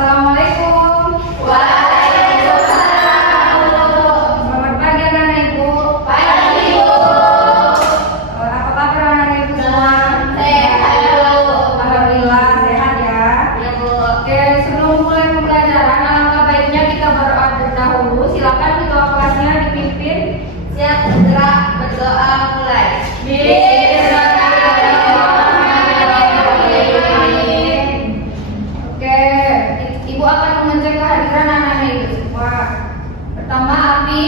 Assalamualaikum. Waalaikumsalam. Selamat pagi anak-anak ibu. Pagi, Bu. Apa kabar anak-anak ibu semua? Sehat, Bu. Alhamdulillah sehat ya. Ya, Bu. Oke, sebelum mulai pembelajaran, alangkah baiknya kita berdoa dahulu. Silakan ketua kelasnya dipimpin. Siap, segera berdoa mulai. Oke, ibu akan mengecek kehadiran anak-anak ibu semua. Pertama, Abi,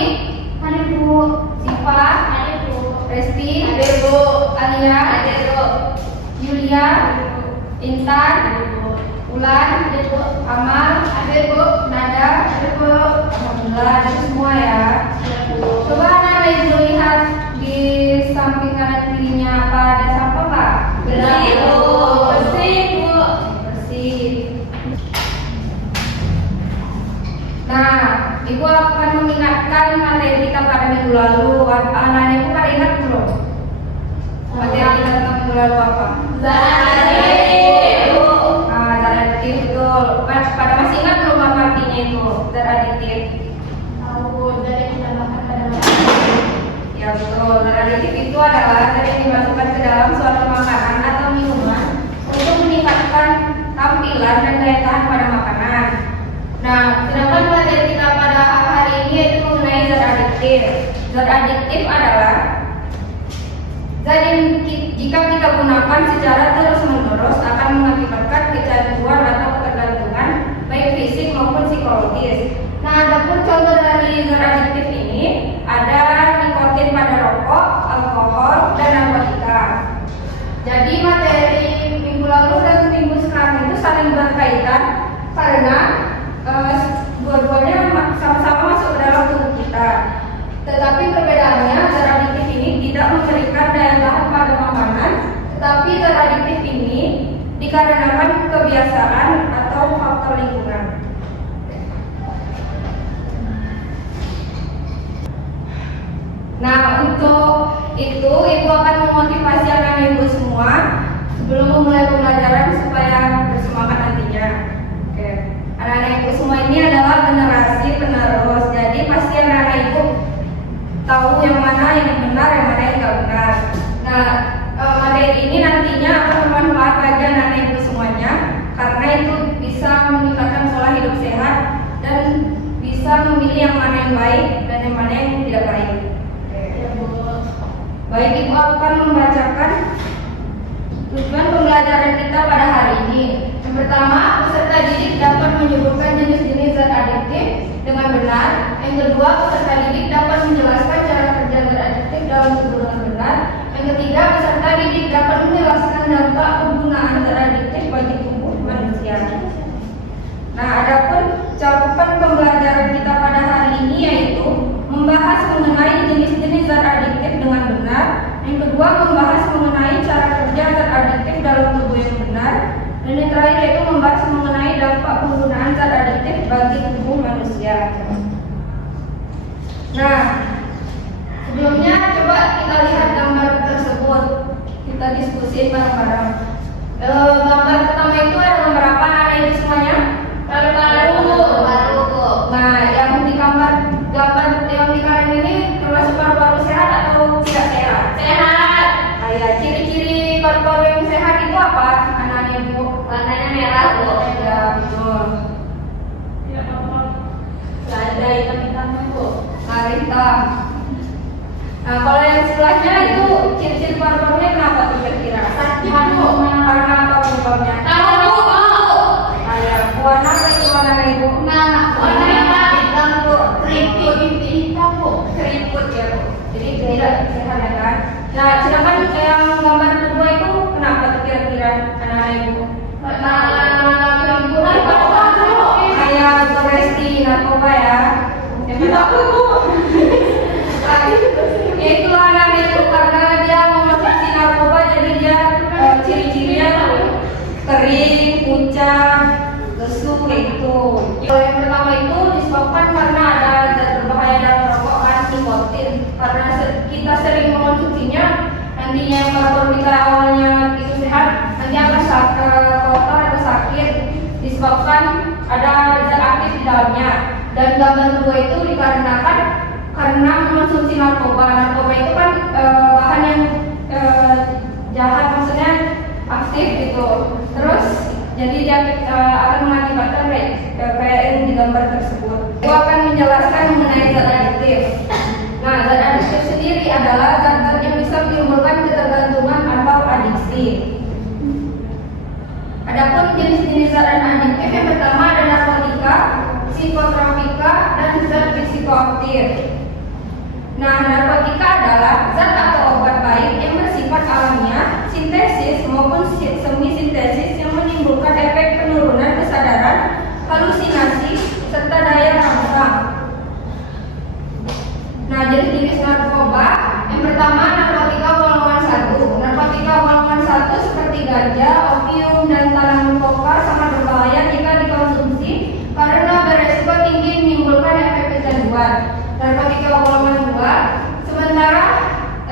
Hadir, Bu. Siva, Hadir, Bu. Resti, Hadir, Bu. Alia, Hadir, Bu. Yulia, Intan, Hadir, Bu. Ulan, Hadir, Bu. Amal, Hadir, Bu. Nada, Hadir, Bu. Alhamdulillah itu semua ya. Siap, Bu. Coba anak ibu lihat di samping kanan kirinya apa ada sampah Pak? Bersih, Bu. Bersih, Bu. Bersih. Nah, ibu akan mengingatkan materi kita pada minggu lalu. Anak-anak ibu pada ingat belum? Materi kita tentang minggu lalu apa? Zat, Bu. Nah, zat aditif betul. Pada masih ingat belum apa artinya itu? Zat aditif. Tahu, Bu. Dari yang ditambahkan pada makanan. Ya betul. Zat aditif itu adalah zat yang dimasukkan ke dalam suatu makanan atau minuman untuk meningkatkan tampilan dan daya tahan pada makanan. Nah, sedangkan materi kita pada hari ini yaitu mengenai zat adiktif. Zat adiktif adalah zat yang jika kita gunakan secara terus-menerus akan mengakibatkan kecanduan atau ketergantungan baik fisik maupun psikologis. Nah, adapun contoh dari zat adiktif ini ada nikotin pada rokok, alkohol, dan narkotika. Jadi materi minggu lalu dan minggu sekarang itu saling berkaitan karena dua-duanya sama-sama masuk ke dalam tubuh kita. Tetapi perbedaannya zat adiktif ini tidak memberikan daya tahan pada makanan, tetapi zat adiktif ini dikarenakan kebiasaan atau faktor lingkungan. Nah, untuk itu ibu akan memotivasi anak-anak ibu semua sebelum memulai pembelajaran supaya bersemangat nantinya. Oke. Anak-anak ibu semua ini adalah generasi penerus. Jadi pasti anak-anak ibu tahu yang mana yang benar, yang mana yang tidak benar. Nah, materi ini nantinya akan bermanfaat bagi anak-anak ibu semuanya karena itu bisa meningkatkan pola hidup sehat dan bisa memilih yang mana yang baik dan yang mana yang tidak baik. Baik, ibu akan membacakan tujuan pembelajaran kita pada hari ini. Yang pertama, peserta didik dapat menyebutkan jenis-jenis zat adiktif dengan benar. Yang kedua, peserta didik dapat menjelaskan cara kerja zat adiktif dalam tubuh dengan benar. Yang ketiga, peserta didik dapat menjelaskan dampak penggunaan zat adiktif bagi tubuh manusia. Nah, adapun cakupan pembelajaran kita pada hari ini yaitu membahas mengenai jenis-jenis zat adiktif dengan benar. Yang kedua, membahas mengenai cara kerja zat adiktif dalam tubuh yang benar. Dan yang terakhir yaitu membahas mengenai dampak penggunaan zat adiktif bagi tubuh manusia. Nah, sebelumnya coba kita lihat gambar tersebut. Kita diskusi bareng-bareng. Gambar pertama itu ada gambar apa anak ibu semuanya? Baru, Bu. Nah, yang di gambar yang di kanan ini termasuk paru-paru sehat atau tidak sehat? Sehat. Nah, ya, ciri-ciri paru-paru yang sehat itu apa? Anak-anak ibu. Warnanya merah, Bu. Ya, betul. Nggak ada hitam-hitamnya, Bu. Nah, hitam. Nah, kalau yang sebelahnya itu ciri-ciri paru-parunya kenapa tuh kira-kira? Sakit, Bu. Karena apa penyebabnya? Tahu, Bu. Nah, ya, warna apa itu warna ibu? Nah, warnanya hitam, Bu. Keriput hitam, Bu. Keriput ya Bu. Jadi tidak sehat ya kan. Nah, sedangkan yang gambar kedua itu kenapa tuh kira-kira anak-anak ibu? Kayak Resti narkoba ya. Yang pertama Bu. Itu anak itu karena dia mengonsumsi narkoba jadi dia ciri-cirinya kering, pucat, lesu kayak gitu. Kalau yang pertama itu disebabkan karena ada zat berbahaya dalam rokok kan nikotin. Karena kita sering mengonsumsinya, nantinya yang paru kita awalnya itu sehat, nanti akan kotor atau sakit. disebabkan ada zat aktif di dalamnya. Dan gambar 2 itu dikarenakan karena mengonsumsi narkoba. Narkoba itu kan bahan yang jahat, maksudnya aktif gitu. Terus jadi dia akan mengakibatkan kayak yang di gambar tersebut. Itu akan menjelaskan mengenai zat adiktif. Nah, zat adiktif sendiri adalah zat-zat yang bisa menimbulkan ketergantungan atau adiksi. Adapun jenis-jenis zat adiktif yang pertama ada narkotika, psikotropika, dan zat psikoaktif. Nah, narkotika adalah zat atau obat baik yang bersifat alamiah, sintesis maupun semi-sintesis yang menimbulkan efek penurunan kesadaran, halusinasi, serta daya rangsang. Nah, jenis-jenis narkoba yang pertama narkotika golongan 1. Narkotika golongan 1 seperti ganja, opium, dan tanaman koka sangat berbahaya jika dikonsumsi karena beresiko tinggi menimbulkan efek kecanduan. Narkotika golongan 2, sementara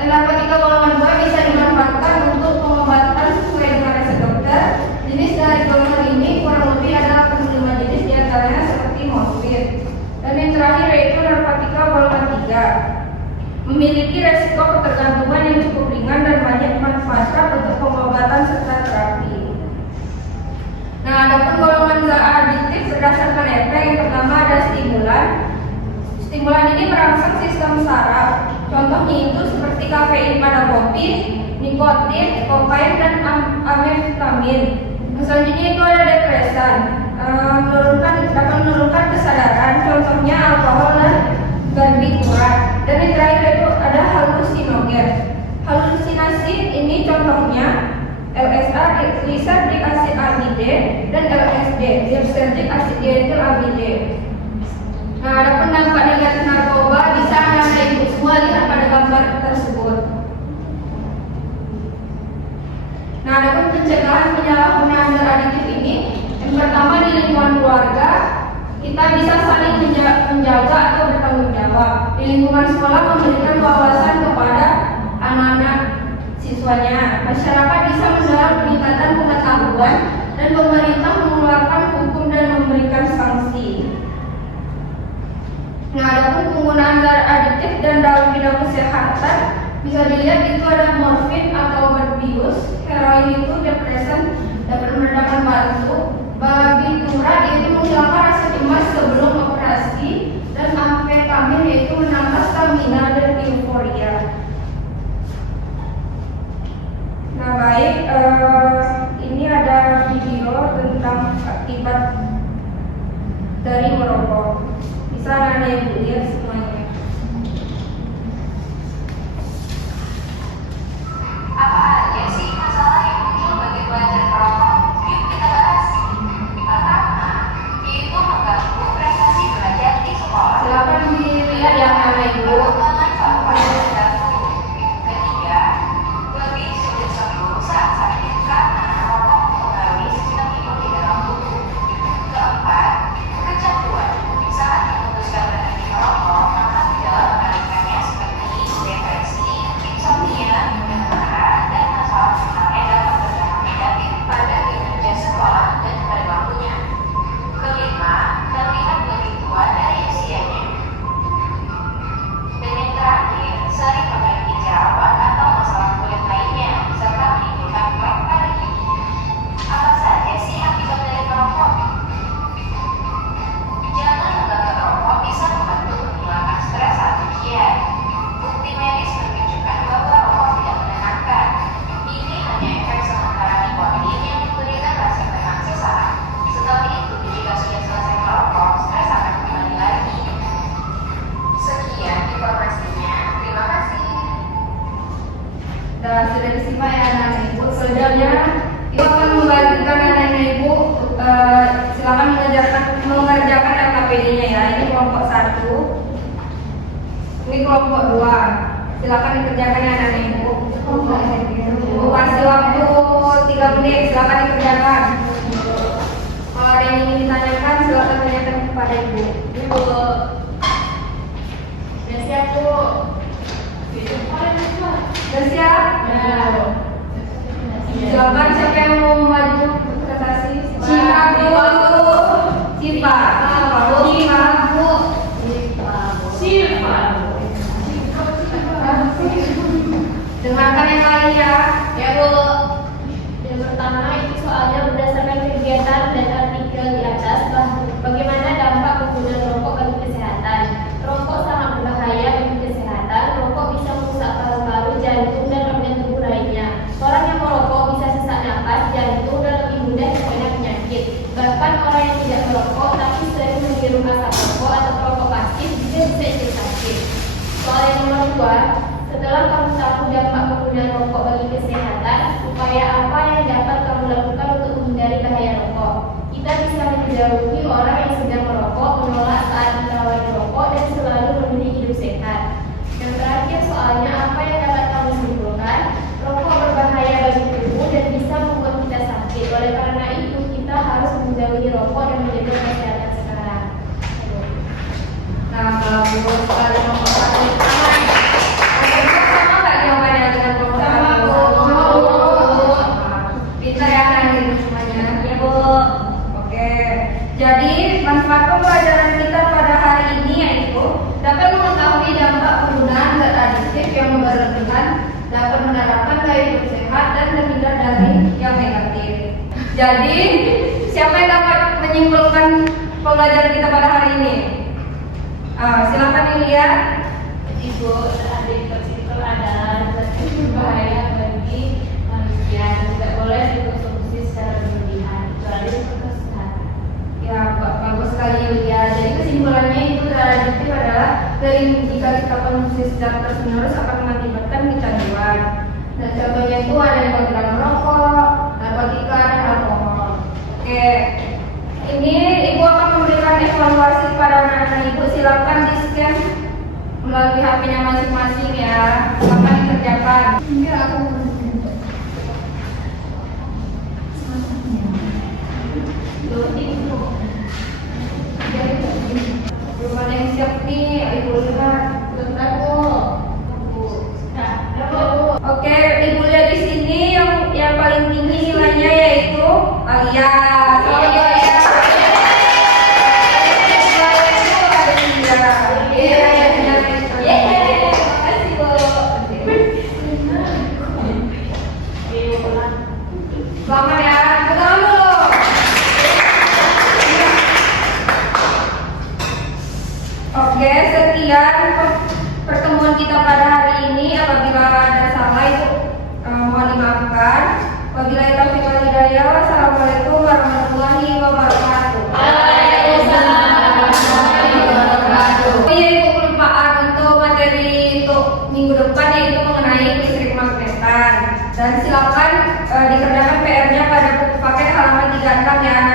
narkotika golongan 2 bisa dimanfaatkan untuk pengobatan sesuai dengan resep dokter. Jenis dari golongan ini kurang lebih ada 5 jenis diantaranya seperti morfin. Dan yang terakhir yaitu narkotika golongan 3, memiliki resiko ketergantungan yang cukup ringan dan banyak manfaatnya untuk pengobatan serta terapi. Nah, adapun golongan zat adiktif berdasarkan efek. Yang pertama ada stimulan. Stimulan ini merangsang sistem saraf. Contohnya itu seperti kafein pada kopi, nikotin, kokain, dan amfetamin. Selanjutnya itu ada depresan, dapat menurunkan kesadaran. Contohnya alkohol dan barbiturat. Dan yang terakhir itu ada halusinogen. Halusinasi ini contohnya LSA, lysergic acid amide, dan LSD, lysergic acid amide. Nah, adapun dampak negatif narkoba bisa Anda ibu semua lihat pada gambar tersebut. Nah, adapun pencegahan penyalahgunaan zat adiktif ini, yang pertama di lingkungan keluarga, kita bisa saling menjaga atau bertanggung jawab. Di lingkungan sekolah memberikan wawasan kepada anak-anak siswanya. Masyarakat bisa mendorong peningkatan pengetahuan dan pemerintah mengeluarkan hukum dan memberikan sanksi. Nah, adapun penggunaan zat adiktif dan dalam bidang kesehatan bisa dilihat itu ada morfin atau obat bius, heroin itu depresan dapat meredakan batuk, barbiturat yaitu menghilangkan rasa cemas sebelum operasi, dan amfetamin yaitu menambah stamina dan euforia. Nah, baik, ini ada video tentang akibat dari merokok. Bisa Anda ibu lihat semuanya. Apa aja sih masalah yang muncul bagi pelajar perokok? Yuk kita bahas. Pertama, yaitu mengganggu prestasi belajar di sekolah. Silakan dilihat ya Anda ibu. Pengembangan paru-paru terganggu. Ketiga, lebih sulit sembuh saat sakit karena merokok mempengaruhi sistem imun di dalam tubuh. Keempat, kecanduan. Saat memutuskan berhenti merokok, maka gejala mengalaminya seperti depresi, insomnia, marah, dan masalah mentalnya dapat berdampak negatif pada kinerja sekolah dan pada waktunya. Kelima, terlihat lebih tua dari usianya. Dan yang terakhir, sering memiliki jerawat atau masalah kulit lainnya, serta menimbulkan flek pada gigi. Apa saja sih akibat dari merokok? Jangan menganggap rokok bisa membantu menghilangkan stres saat ujian. Bukti medis menunjukkan bahwa rokok tidak menenangkan. Ini hanya efek sementara nikotin yang memberikan rasa tenang sesaat. Setelah itu, jika sudah selesai merokok, stres akan kembali lagi. Sekian informasinya. Terima kasih. Dan sudah disimak ya anak-anak ibu. Selanjutnya ibu akan membagikan anak-anak ibu. Silakan mengerjakan LKPD-nya ya. Ini kelompok 1. Ini kelompok 2. Silakan dikerjakan ya anak-anak ibu. Ibu kasih waktu 3 menit. Silakan dikerjakan. Kalau ada yang ingin ditanyakan, silakan tanyakan kepada ibu. Ibu. Sudah siap bu? Sudah siap? Silakan siapa yang mau maju presentasi. Siap bu. Soal yang nomor 2, setelah kamu tahu dampak penggunaan rokok bagi kesehatan, upaya apa yang dapat kamu lakukan untuk menghindari bahaya rokok? Kita bisa menjauhi orang yang sedang merokok, menolak saat ditawari rokok, dan selalu memilih hidup sehat. Yang terakhir soalnya, apa yang dapat kamu simpulkan? Rokok berbahaya bagi tubuh dan bisa membuat kita sakit. Oleh karena itu, kita harus menjauhi rokok dan menjaga kesehatan sekarang. Nah, bagus sekali nomor 1. Sama nggak jawabannya dengan nomor 1? Sama, Bu. Pintar ya anak-anak semuanya. Ya, Bu. Oke. Jadi manfaat pembelajaran kita pada hari ini yaitu dapat mengetahui dampak penggunaan zat adiktif yang membahayakan, dapat menerapkan gaya hidup sehat dan terhindar dari yang negatif. Jadi siapa yang dapat menyimpulkan pembelajaran kita pada hari ini? Silakan dilihat. Ibu, adiktif itu adalah zat yang berbahaya bagi manusia dan tidak boleh dikonsumsi secara berlebihan, kecuali untuk kesehatan. Ya, bagus sekali Yulia. Jadi kesimpulannya itu zat adiktif adalah dari jika kita konsumsi secara terus-menerus akan mengakibatkan kecanduan. Dan contohnya itu ada yang program merokok, narkotika, dan alkohol. Oke, ini ibu akan memberikan evaluasi kepada anak-anak ibu. Silakan di scan melalui HP-nya masing-masing ya. Silakan dikerjakan. Enggak, aku Belum ada yang siap nih, ibu lihat. bentar, Bu. Oke, ibu lihat di sini yang paling tinggi nilainya yaitu Alia. Selamat ya. Selamat ya, tepuk tangan dulu. Oke, sekian pertemuan kita pada hari ini. Apabila ada salah itu mohon dimaafkan. Wabillahi taufiq wal hidayah. Wassalamualaikum warahmatullahi wabarakatuh. Oh iya, ibu kelupaan untuk materi untuk minggu depan yaitu mengenai listrik magnetan. Dan silakan dikerjakan PR-nya pada buku paket halaman 36 ya.